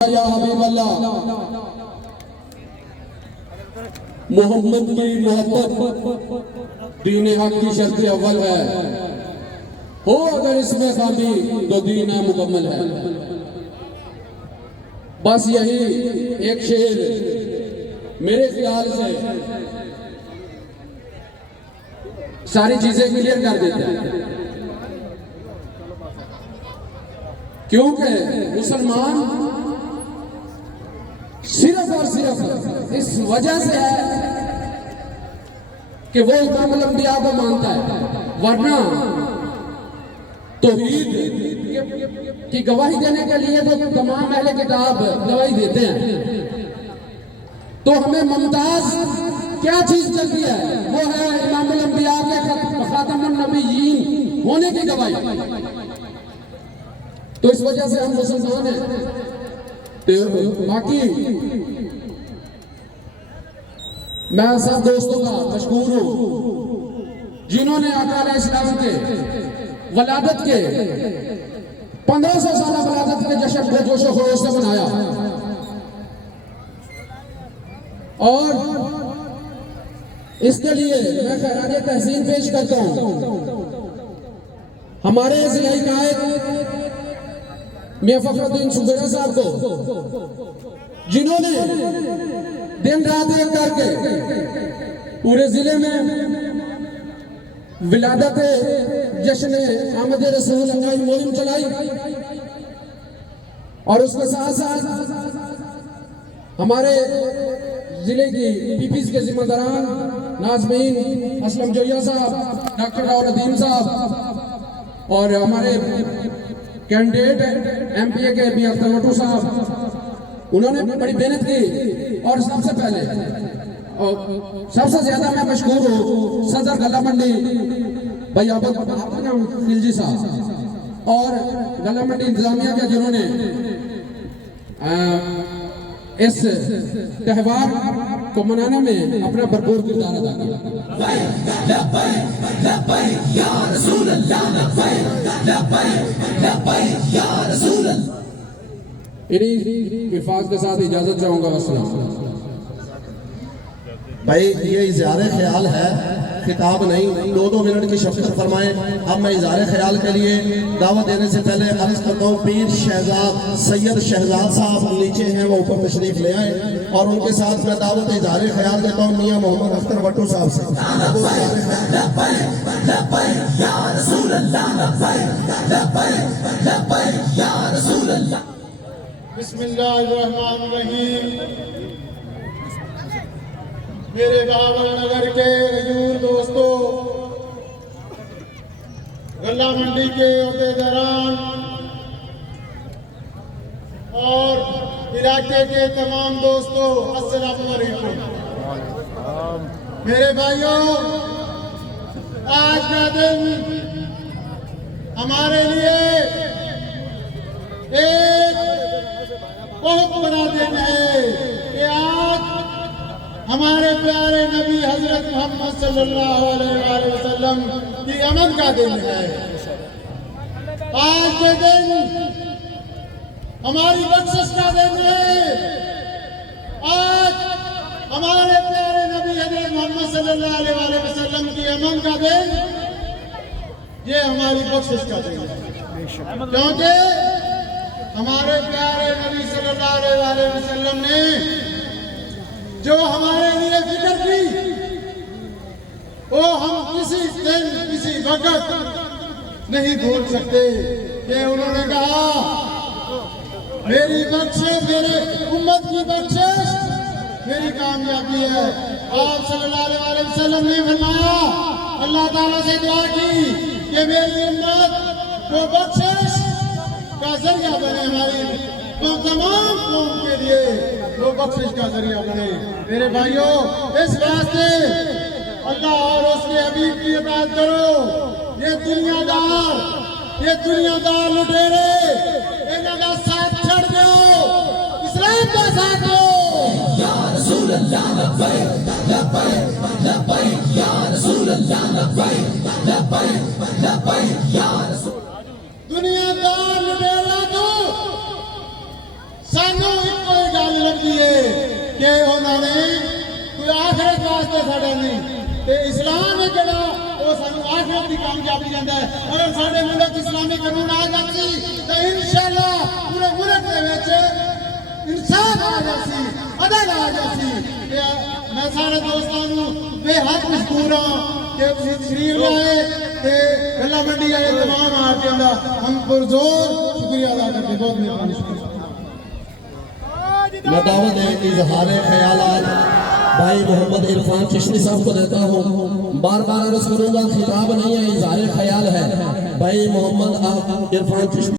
या हबीब अल्लाह, मोहम्मद की मोहब्बत दीन हक की शर्त अव्वल है। हो अगर इसमें खामी तो दीन मुकम्मल है। बस यही एक शेर मेरे ख्याल से सारी चीजें क्लियर कर देता है, क्योंकि मुसलमान सिर्फ और सिर्फ इस वजह से है कि वो इमामुल अंबिया को मानता है, वरना तौहीद की गवाही देने के लिए तो तमाम अहले किताब गवाही देते हैं। तो हमें मुमताज क्या चीज चलती है, वो है इमामुल अंबिया के खातमुन नबिय्यीन होने की गवाही। तो इस वजह से हम मुसलमान हैं। तो बाकी मैं सब दोस्तों का मशकूर हूं जिन्होंने आका अलैहिस्सलाम के वलादत के 1500 साल वलादत के जश्न को जोशो खरोश से मनाया। और इसके लिए मैं खैरात तहसीन पेश करता हूं हमारे जिले कायद मियां फखरुद्दीन सुबेरा साहब को, जिन्होंने दिन रात एक करके पूरे जिले में विलादत जश्न आमद रसूल की मुहिम चलाई। और उसके साथ साथ हमारे जिले की पीपीज के जिम्मेदारान नाज़मीन असलम जोया साहब, डॉक्टर राव नदीम साहब और हमारे कैंडिडेट एमपीए के मियां अख्तर वट्टू साहब, उन्होंने बड़ी मेहनत की। और सबसे पहले और सबसे ज्यादा मैं मशहूर हूँ सदर गला मंडी भाई आपका खिलजी साहब और गला मंडी इंतजामिया के, जिन्होंने इस त्यौहार को मनाने में अपना भरपूर किरदार अदा किया। इन्हीं अल्फाज के साथ इजाजत चाहूंगा। अस्सलाम भाई, ये इज़हार ख्याल है, किताब नहीं। 2-2 मिनट की शफ़क़त फरमाएं। अब मैं इज़हार ख्याल के लिए दावत देने से पहले अर्ज़ करता हूँ पीर शहजाद सैयद शहजाद साहब नीचे हैं, वो ऊपर तशरीफ ले आए। और उनके साथ मैं दावत इज़हार ख्याल देता हूँ मियां मोहम्मद अख्तर वट्टू साहब से। बिस्मिल्लाहिर्रहमानिर्रहीम। मेरे बाबर नगर के हजूर दोस्तों, गला मंडी के अहदेदारान और इलाके के तमाम दोस्तों, अस्सलामु अलैकुम। मेरे भाइयों, आज का दिन हमारे लिए एक बहुत बड़ा दिन है कि आज हमारे प्यारे नबी हजरत मोहम्मद सल्लल्लाहु अलैहि वसल्लम की आमद का दिन है। आज के दिन हमारी बख्शिश का दिन है। आज हमारे प्यारे नबी हजरत मोहम्मद सल्लल्लाहु अलैहि वसल्लम की आमद का दिन, ये हमारी बख्शिश का दिन है। क्योंकि हमारे प्यारे नबी सल्लल्लाहु अलैहि वसल्लम ने जो हमारे लिए फिक्र की, वो हम किसी दिन किसी वक्त नहीं भूल सकते। कि उन्होंने कहा मेरी बख्शिश, मेरे उम्मत की बख्शिश मेरी कामयाबी है। आप सल्लल्लाहु अलैहि वसल्लम ने फरमाया, अल्लाह ताला से दुआ की कि मेरी उम्मत को बख्शिश का जरिया बने, हमारी तो तमाम कौम के लिए वो बख्शिश का जरिया बने। मेरे भाइयों, इस वास्ते अल्लाह और उसके हबीब की इबादत करो। ये दुनियादार लुटेरे, इनका साथ छोड़ दो, इस्लाम का साथ दो। या रसूल अल्लाह लब्बैक लब्बैक लब्बैक या रसूल अल्लाह लब्बैक लब्बैक लब्बैक या रसूल। दुनियादार लुटेरा तो सानू साढ़ा नहीं ते इस्लाम है जड़ा वो सानू आखिरत की कामयाबी देंदा है। अगर साडे मुल्क इस्लामी कानून आ जासी तो इंशाअल्लाह पूरे मुल्क दे विच इंसाफ आ जासी, अदल आ जासी। ते मैं सारे दोस्तां नू बेहद मशकूर हां कि तुसीं तशरीफ लाए ते गल्ला मंडी आए तमाम आरतियां दा हम पुरजोर शुक्रिया अदा करते। बहुत मेहरबानी, शुक्रिया। मैं दावत इजहार ख्यालात भाई मोहम्मद इरफान चिश्ती साहब को देता हूँ। बार बार अर्ज करूंगा, खिताब नहीं है, इजहार ख्याल है। भाई मोहम्मद इरफान चिश्ती